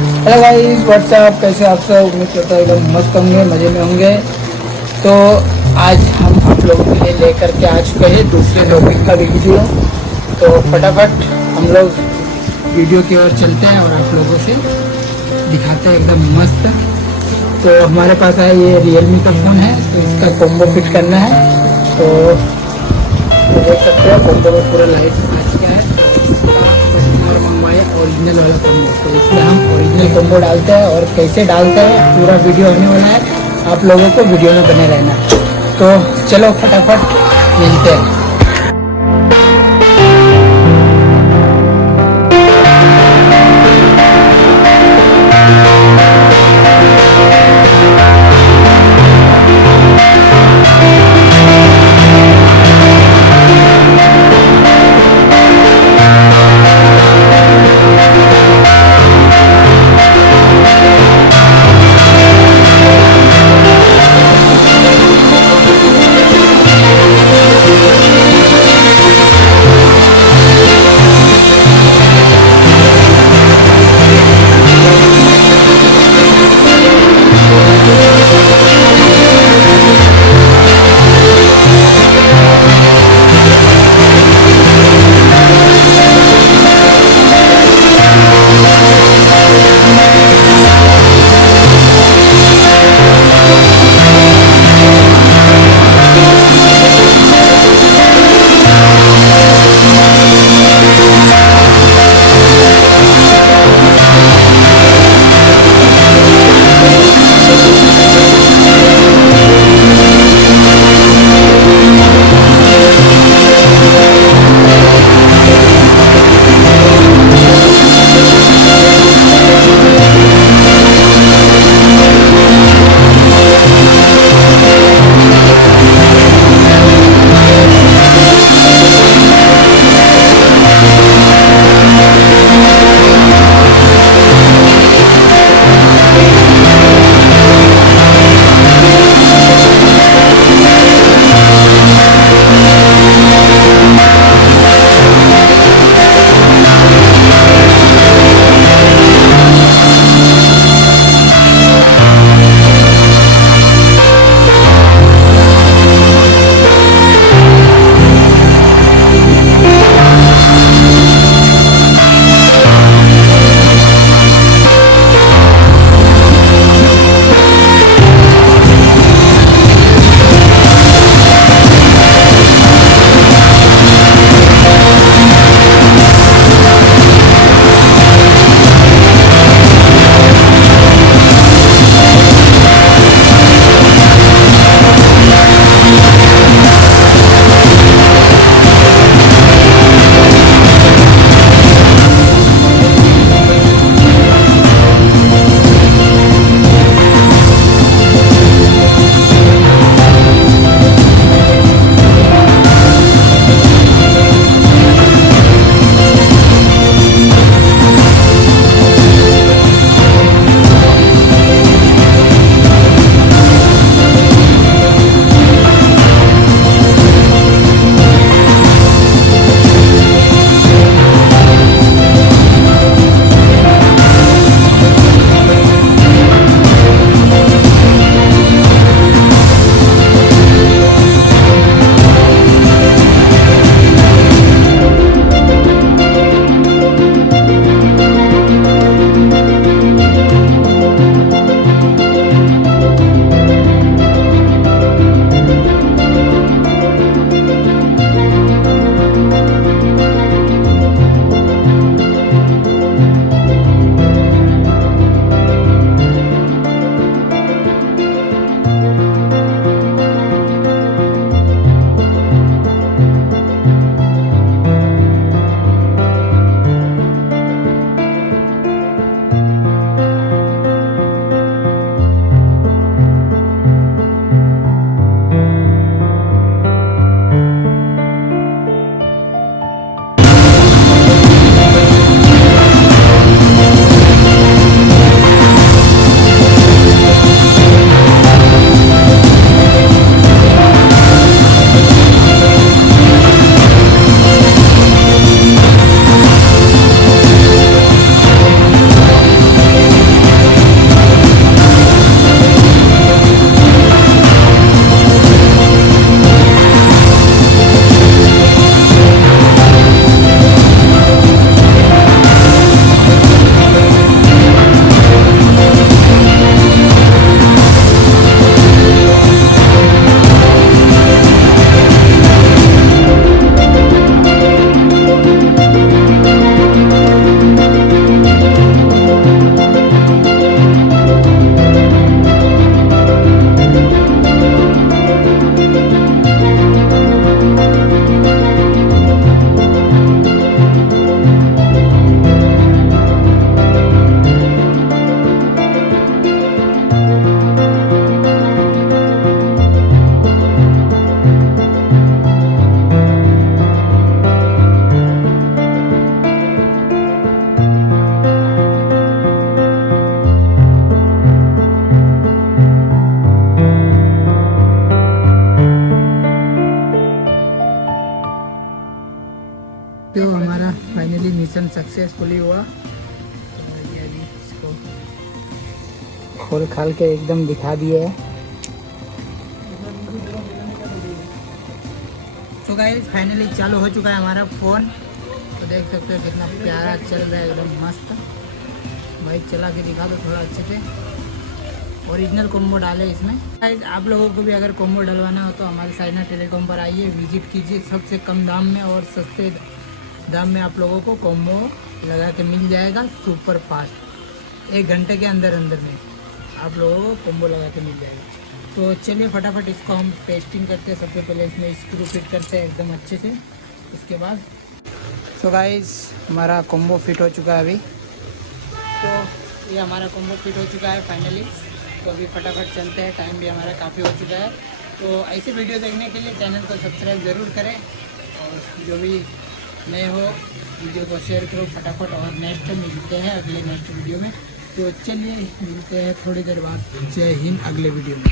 Hello guys, WhatsApp, कैसे आप सब? उम्मीद करता हूँ एकदम मस्त होंगे, मज़े में होंगे। तो आज हम आप लोगों के लिए लेकर के आ चुके हैं दूसरे टॉपिक का वीडियो। तो फटाफट हम लोग वीडियो की ओर चलते हैं और आप लोगों से दिखाते हैं एकदम मस्त। तो हमारे पास है ये रियलमी का फ़ोन है, तो इसका कॉम्बो फिट करना है। तो देख सकते हैं कॉम्बो में पूरा लाइट आ चुका है। तो इसका कस्टमर मंगवाए ओरिजिनल वाला कॉम्बो, तो इसमें हम ओरिजिनल कॉम्बो डालते हैं और कैसे डालते हैं पूरा वीडियो होने वाला है। आप लोगों को वीडियो में बने रहना। तो चलो फटाफट मिलते हैं। सक्सेसफुली हुआ। तो ये अभी इसको खोल खाल के एकदम दिखा दिए है। तो गाइस फाइनली चालू हो चुका है हमारा फ़ोन। तो देख सकते हो कितना प्यारा चल रहा है, एकदम मस्त। बाइक चला के दिखा दो थोड़ा अच्छे से। ओरिजिनल कोम्बो डाले इसमें। गाइस आप लोगों को भी अगर कोम्बो डलवाना हो तो हमारे साइना टेलीकॉम पर आइए, विजिट कीजिए। सबसे कम दाम में और सस्ते दाम में आप लोगों को कोम्बो लगा के मिल जाएगा। सुपर फास्ट 1 घंटे के अंदर अंदर में आप लोगों को कोम्बो लगा के मिल जाएगा। तो चलिए फटाफट इसको हम टेस्टिंग करते हैं। सबसे पहले इसमें स्क्रू फिट करते हैं एकदम अच्छे से। उसके बाद तो गाइस हमारा कोम्बो फिट हो चुका है अभी। तो ये हमारा कोम्बो फिट हो चुका है फाइनली। तो अभी फटाफट चलते हैं, टाइम भी हमारा काफ़ी हो चुका है। तो ऐसे वीडियो देखने के लिए चैनल को सब्सक्राइब ज़रूर करें, और जो भी नए हो वीडियो को शेयर करो फटाफट। और नेक्स्ट मिलते हैं अगले नेक्स्ट वीडियो में। तो चलिए मिलते हैं थोड़ी देर बाद। जय हिंद अगले वीडियो में।